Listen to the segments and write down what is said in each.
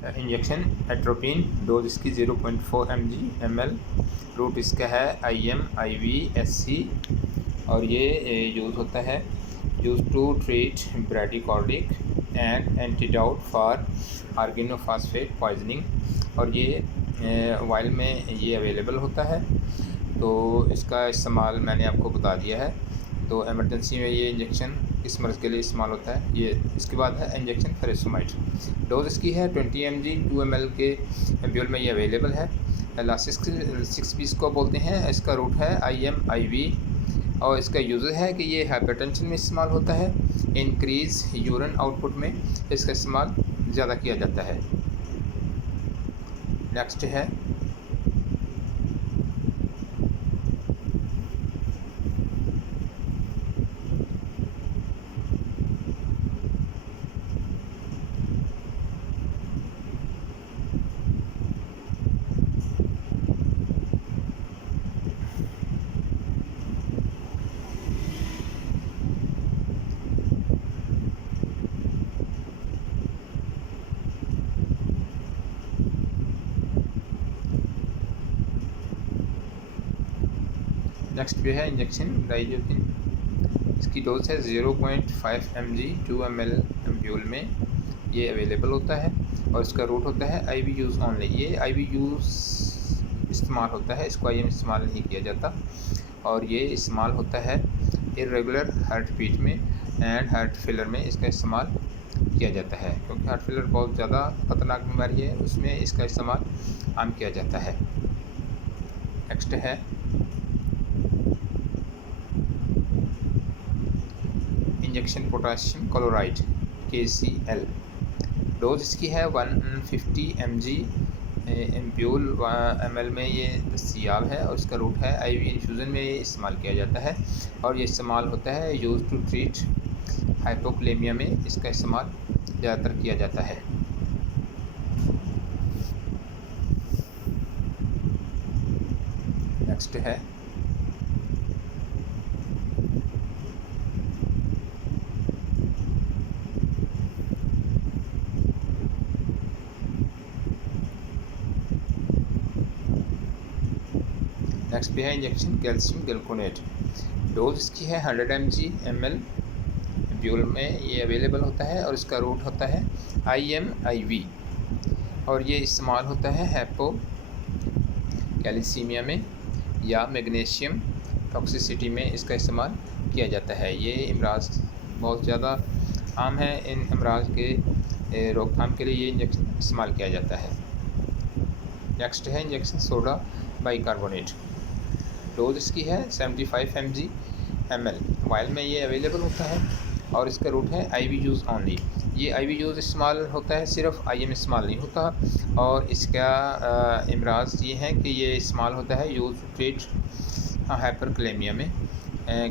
Injection atropine, dose इसकी 0.4 ml, root इसका है IM/IV/SC और ये यूज़ होता है use to treat bradycardic and antidote for organophosphate poisoning. और ये वाइल में ये अवेलेबल होता है, तो इसका इस्तेमाल मैंने आपको बता दिया है। तो एमरजेंसी में ये इंजेक्शन किस मर्ज़ के लिए इस्तेमाल होता है ये। इसके बाद है इंजेक्शन फेरेसोमाइड, डोज इसकी है 20 mg 2 ml के एम्प्यूल में ये अवेलेबल है। लासिस 6 को बोलते हैं, इसका रूट है IM/IV और इसका यूज़ है कि ये हाइपरटेंशन में इस्तेमाल होता है, इंक्रीज़ यूरिन आउटपुट में इसका इस्तेमाल ज़्यादा किया जाता है। नेक्स्ट है नेक्स्ट पे है इंजेक्शन डाइजोफिन, इसकी डोज है 0.5 mg 2 ml एम्प्यूल में ये अवेलेबल होता है और इसका रूट होता है IV यूज़ ऑनली। ये IV यूज़ इस्तेमाल होता है, इसको IM इस्तेमाल नहीं किया जाता और ये इस्तेमाल होता है इर्रेगुलर हार्ट बीट में एंड हार्ट फेलर में इसका इस्तेमाल किया जाता है, क्योंकि हार्ट फेलर बहुत ज़्यादा ख़तरनाक बीमारी है, उसमें इसका इस्तेमाल आम किया जाता है। नेक्स्ट है injection potassium chloride KCl, dose इसकी है 150 mg एम्प्यूल ml में ये दस्तियाब है और इसका रूट है IV इन्फ्यूज़न में ये इस्तेमाल किया जाता है और ये इस्तेमाल होता है यूज टू ट्रीट हाइपोक्लेमिया में इसका इस्तेमाल ज़्यादातर किया जाता है। नेक्स्ट है नेक्स्ट पे है इंजेक्शन कैल्शियम गैल्कोनेट, डोज इसकी है 100 mg ml एम्प्यूल में ये अवेलेबल होता है और इसका रूट होता है IM/IV और ये इस्तेमाल होता है हैपो कैल्सीमिया में या मैग्नीशियम टॉक्सिसिटी में इसका इस्तेमाल किया जाता है। ये अमराज बहुत ज़्यादा आम है, इन अमराज के रोकथाम के लिए ये इंजेक्शन इस्तेमाल किया जाता है। नेक्स्ट है इंजेक्शन सोडा बाइकार्बोनेट, डोज इसकी है 75 mg ml, वाइल में ये अवेलेबल होता है और इसका रूट है IV यूज़ ऑनली। ये IV यूज़ इस्तेमाल होता है, सिर्फ IM इस्तेमाल नहीं होता और इसका इमराज ये है कि ये इस्तेमाल होता है यूज ट्रीट हाइपरक्लेमिया में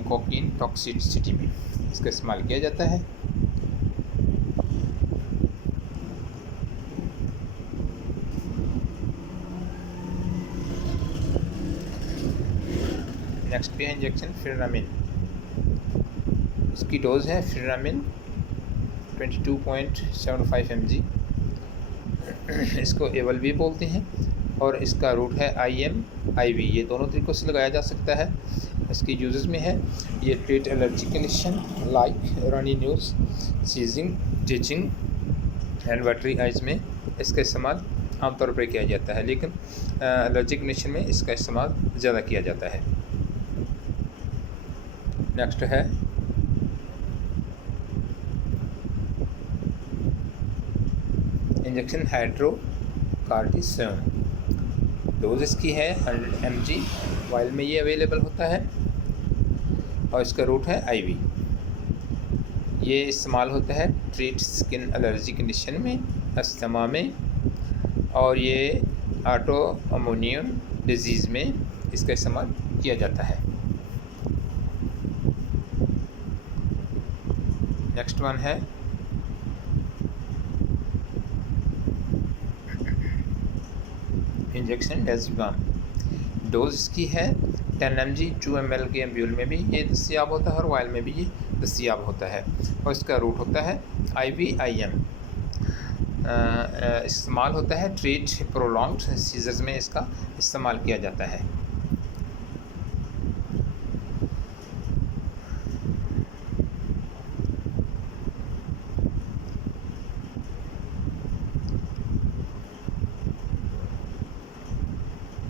कोकीन टॉक्सिसिटी में इसका इस्तेमाल किया जाता है। नेक्स्ट पे है इंजेक्शन फिरामिन, इसकी डोज है फिरामिन 22.75 mg, इसको एवल भी बोलते हैं और इसका रूट है IM/IV, ये दोनों तरीक़ों से लगाया जा सकता है। इसकी यूजेस में है ये treat allergy condition like runny nose, sneezing, itching and watery eyes में इसका इस्तेमाल आमतौर पर किया जाता है, लेकिन एलर्जी कंडीशन में इसका इस्तेमाल ज़्यादा किया जाता है। नेक्स्ट है इंजेक्शन हाइड्रोकार्टिसोन, डोज इसकी है 100 mg, वाइल में ये अवेलेबल होता है और इसका रूट है IV। ये इस्तेमाल होता है ट्रीट स्किन एलर्जी कंडीशन में, अस्थमा में और ये ऑटो इम्यून डिजीज़ में इसका इस्तेमाल किया जाता है। नेक्स्ट वन है इंजेक्शन डेजिग्राम, डोज इसकी है 10 mg 2 ml के एम्प्यूल में भी ये दस्तियाब होता है और वाइल में भी ये दस्तियाब होता है और इसका रूट होता है IV/IM। इस्तेमाल होता है ट्रीट प्रोलॉन्ग्ड सीजर्स में इसका इस्तेमाल किया जाता है।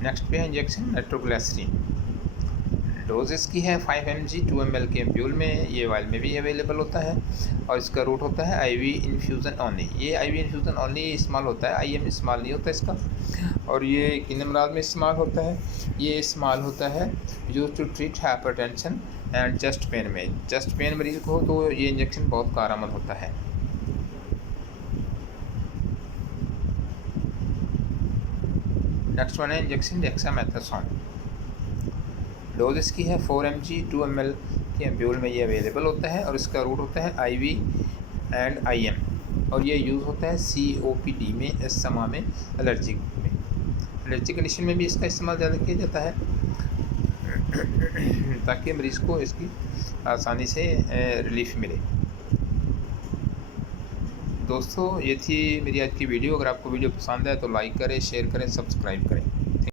नेक्स्ट पे है इंजेक्शन नाइट्रोग्लिसरीन। डोज इसकी है 5 mg 2 ml के एम्प्यूल में, ये वाइल में भी अवेलेबल होता है और इसका रूट होता है IV इन्फ्यूज़न ओनली। ये IV इन्फ्यूज़न ओनली इस्तेमाल होता है, IM इस्तेमाल नहीं होता इसका। और ये किन अमराज में इस्तेमाल होता है? ये इस्तेमाल होता है use to treat hypertension and chest pain में। चेस्ट पेन मरीज को तो ये इंजेक्शन बहुत कारआमद होता है। नेक्स्ट वन है इंजेक्शन डेक्सामेथासोन। डोज इसकी है 4 mg 2 ml के एम्प्यूल में ये अवेलेबल होता है और इसका रूट होता है IV एंड IM और ये यूज़ होता है COPD में, अस्थमा में, एलर्जिक कंडीशन में भी इसका इस्तेमाल ज़्यादा किया जाता है ताकि मरीज़ को इसकी आसानी से रिलीफ मिले। दोस्तों ये थी मेरी आज की वीडियो। अगर आपको वीडियो पसंद है तो लाइक करें, शेयर करें, सब्सक्राइब करें।